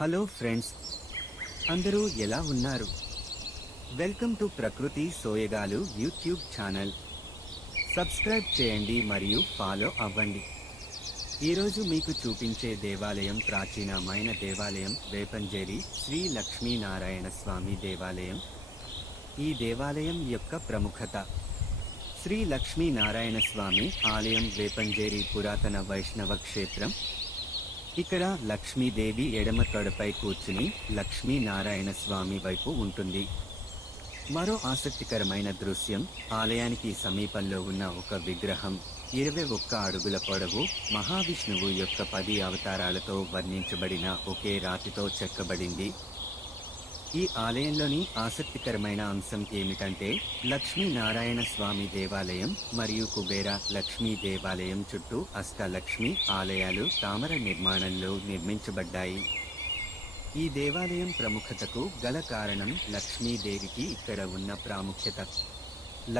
Hello friends, అందరూ ఎలా ఉన్నారు? వెల్కమ్ టు ప్రకృతి సోయగాలు యూట్యూబ్ ఛానల్. సబ్స్క్రైబ్ చేయండి మరియు ఫాలో అవ్వండి. ఈరోజు మీకు చూపించే దేవాలయం ప్రాచీనమైన దేవాలయం వేపంజేరి శ్రీ లక్ష్మీనారాయణ స్వామి దేవాలయం. ఈ దేవాలయం యొక్క ప్రముఖత: శ్రీ లక్ష్మీనారాయణ స్వామి ఆలయం వేపంజేరి పురాతన వైష్ణవ క్షేత్రం. ఇక్కడ లక్ష్మీదేవి ఎడమ తొడపై కూర్చుని లక్ష్మీనారాయణ స్వామి వైపు ఉంటుంది. మరో ఆసక్తికరమైన దృశ్యం, ఆలయానికి సమీపంలో ఉన్న ఒక విగ్రహం 21 అడుగుల పొడవు మహావిష్ణువు యొక్క 10 అవతారాలతో వర్ణించబడిన ఒకే రాతితో చెక్కబడింది. ఈ ఆలయంలోని ఆసక్తికరమైన అంశం ఏమిటంటే, లక్ష్మీనారాయణ స్వామి దేవాలయం మరియు కుబేర లక్ష్మీ దేవాలయం చుట్టూ అష్టలక్ష్మి ఆలయాలు తామర నిర్మాణంలో నిర్మించబడ్డాయి. ఈ దేవాలయం ప్రముఖతకు గల కారణం లక్ష్మీదేవికి ఇక్కడ ఉన్న ప్రాముఖ్యత.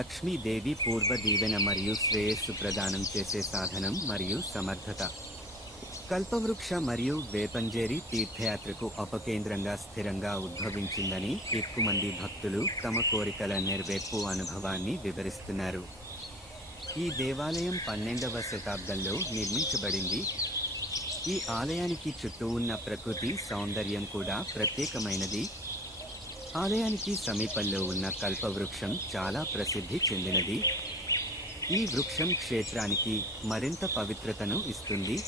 లక్ష్మీదేవి పూర్వ దీవెన మరియు శ్రేయస్సు ప్రదానం చేసే సాధనం మరియు సమర్థత. కల్పవృక్ష మరియు వేపంజేరి తీర్థయాత్రకు అపకేంద్రంగా స్థిరంగా ఉద్భవించిందని ఎక్కువ మంది భక్తులు తమ కోరికల నెరవేర్పు అనుభవాన్ని వివరిస్తున్నారు. ఈ దేవాలయం 12వ శతాబ్దంలో నిర్మించబడింది. ఈ ఆలయానికి చుట్టూ ఉన్న ప్రకృతి సౌందర్యం కూడా ప్రత్యేకమైనది. ఆలయానికి సమీపంలో ఉన్న కల్పవృక్షం చాలా ప్రసిద్ధి చెందినది. ఈ వృక్షం క్షేత్రానికి మరింత పవిత్రతను ఇస్తుంది.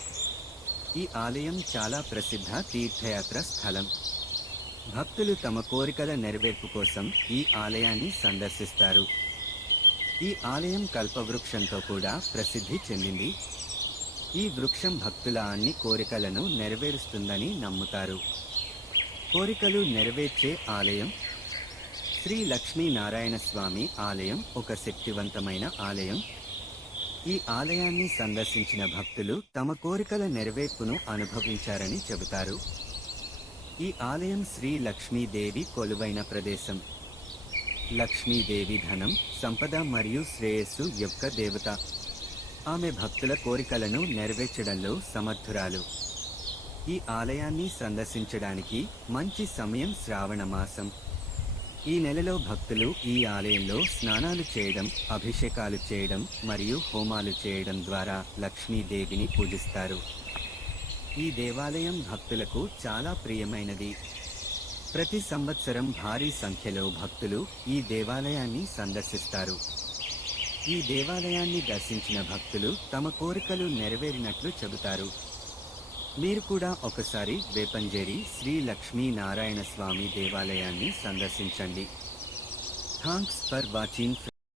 ఈ ఆలయం చాలా ప్రసిద్ధ తీర్థయాత్ర స్థలం. భక్తులు తమ కోరికల నెరవేర్పు కోసం ఈ ఆలయాన్ని సందర్శిస్తారు. ఈ ఆలయం కల్పవృక్షంతో కూడా ప్రసిద్ధి చెందింది. ఈ వృక్షం భక్తుల అన్ని కోరికలను నెరవేరుస్తుందని నమ్ముతారు. కోరికలు నెరవేర్చే ఆలయం శ్రీ లక్ష్మీనారాయణ స్వామి ఆలయం ఒక శక్తివంతమైన ఆలయం. ఈ ఆలయాన్ని సందర్శించిన భక్తులు తమ కోరికల నెరవేర్పును అనుభవించారని చెబుతారు. ఈ ఆలయం శ్రీ లక్ష్మీదేవి కొలువైన ప్రదేశం. లక్ష్మీదేవి ధనం, సంపద మరియు శ్రేయస్సు యొక్క దేవత. ఆమె భక్తుల కోరికలను నెరవేర్చడంలో సమర్థురాలు. ఈ ఆలయాన్ని సందర్శించడానికి మంచి సమయం శ్రావణ మాసం. ఈ నెలలో భక్తులు ఈ ఆలయంలో స్నానాలు చేయడం, అభిషేకాలు చేయడం మరియు హోమాలు చేయడం ద్వారా లక్ష్మీదేవిని పూజిస్తారు. ఈ దేవాలయం భక్తులకు చాలా ప్రియమైనది. ప్రతి సంవత్సరం భారీ సంఖ్యలో భక్తులు ఈ దేవాలయాన్ని సందర్శిస్తారు. ఈ దేవాలయాన్ని దర్శించిన భక్తులు తమ కోరికలు నెరవేరినట్లు చెబుతారు. మీరు కూడా ఒకసారి వేపంజేరి శ్రీ లక్ష్మీనారాయణ స్వామి దేవాలయాన్ని సందర్శించండి. Thanks for watching.